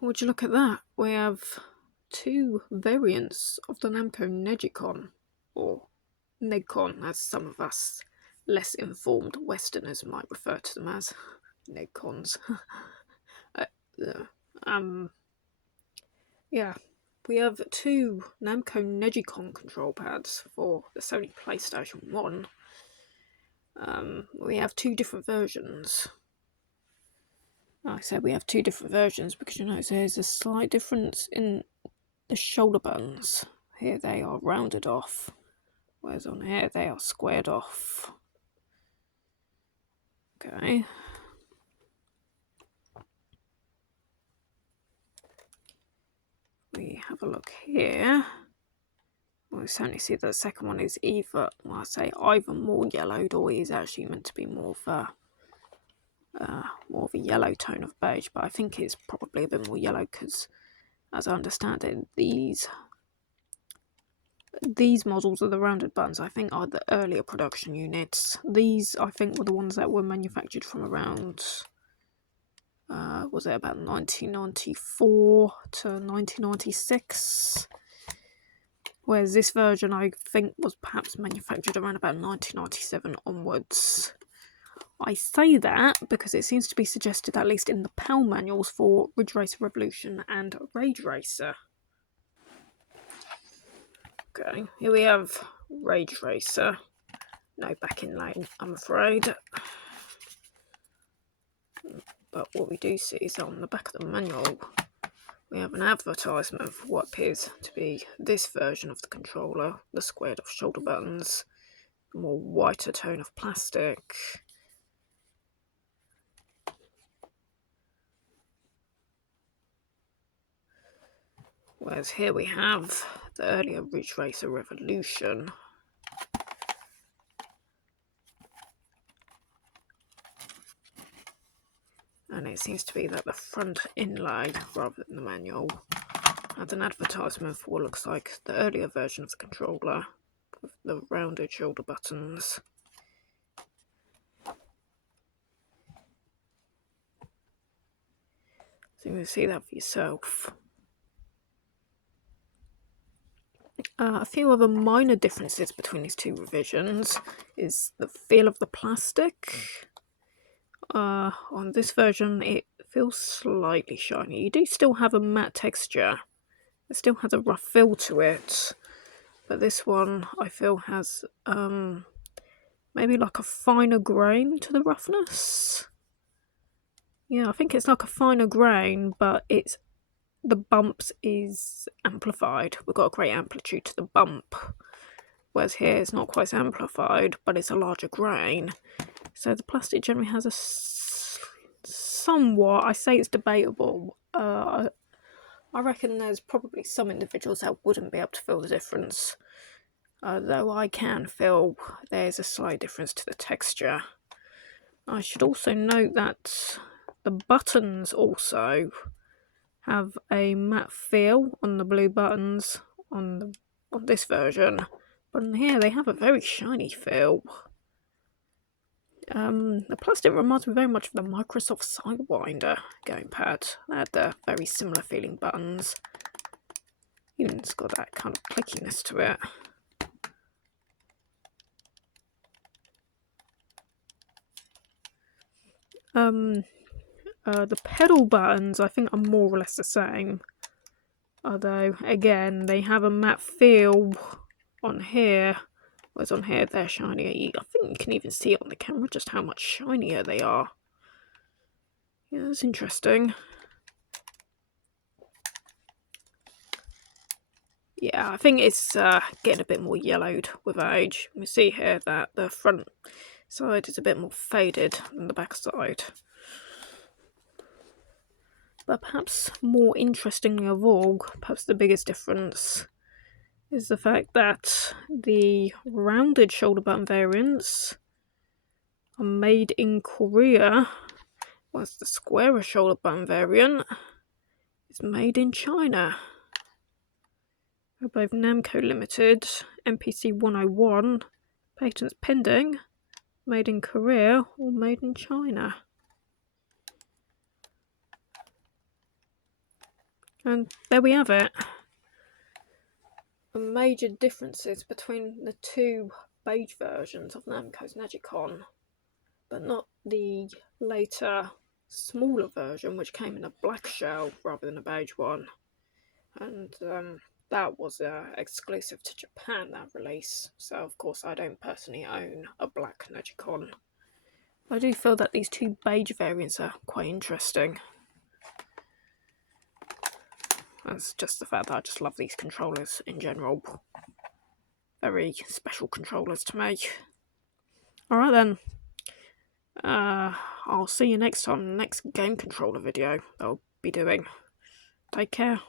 would you look at that? We have two variants of the Namco neGcon, or neGcon, as some of us less informed Westerners might refer to them as. neGcons. Yeah, we have two Namco neGcon control pads for the Sony PlayStation 1. We have two different versions. Like I said, we have two different versions because you notice there's a slight difference in the shoulder buttons. Here they are rounded off, whereas on here they are squared off. Okay. We have a look here. We certainly see that the second one is either, well, I say either more yellowed, or is actually meant to be more of a yellow tone of beige, but I think it's probably a bit more yellow because, as I understand it, these models of the rounded buttons, I think, are the earlier production units. These, I think, were the ones that were manufactured from around, was it about 1994 to 1996? Whereas this version, I think, was perhaps manufactured around about 1997 onwards. I say that because it seems to be suggested, at least in the PAL manuals, for Ridge Racer Revolution and Rage Racer. Okay, here we have Rage Racer. No backing lane, I'm afraid. But what we do see is on the back of the manual, we have an advertisement for what appears to be this version of the controller, the squared off shoulder buttons, a more whiter tone of plastic. Whereas here we have the earlier Ridge Racer Revolution. And it seems to be that the front inlay, rather than the manual, had an advertisement for what looks like the earlier version of the controller, with the rounded shoulder buttons. So you can see that for yourself. A few other minor differences between these two revisions is the feel of the plastic. On this version, it feels slightly shiny. You do still have a matte texture. It still has a rough feel to it. But this one, I feel, has maybe like a finer grain to the roughness. Yeah, I think it's like a finer grain, but the bumps is amplified. We've got a great amplitude to the bump. Whereas here it's not quite amplified, but it's a larger grain. So the plastic generally has a somewhat, I say it's debatable. I reckon there's probably some individuals that wouldn't be able to feel the difference. Though I can feel there's a slight difference to the texture. I should also note that the buttons also have a matte feel on the blue buttons on this version, but in here they have a very shiny feel. The plastic reminds me very much of the Microsoft Sidewinder gamepad. They had the very similar feeling buttons. Even it's got that kind of clickiness to it. The pedal buttons I think are more or less the same. Although, again, they have a matte feel on here. Whereas on here they're shinier. I think you can even see it on the camera just how much shinier they are. Yeah, that's interesting. Yeah, I think it's getting a bit more yellowed with age. We see here that the front side is a bit more faded than the back side. But perhaps more interestingly of all, perhaps the biggest difference, is the fact that the rounded shoulder button variants are made in Korea, whilst the squarer shoulder button variant is made in China. They're both Namco Limited, MPC 101, patents pending, made in Korea or made in China. And there we have it. The major differences between the two beige versions of Namco's neGcon, but not the later smaller version which came in a black shell rather than a beige one. And that was exclusive to Japan, that release, so of course I don't personally own a black neGcon. I do feel that these two beige variants are quite interesting. That's just the fact that I just love these controllers in general. Very special controllers to me. Alright then. I'll see you next time, next game controller video I'll be doing. Take care.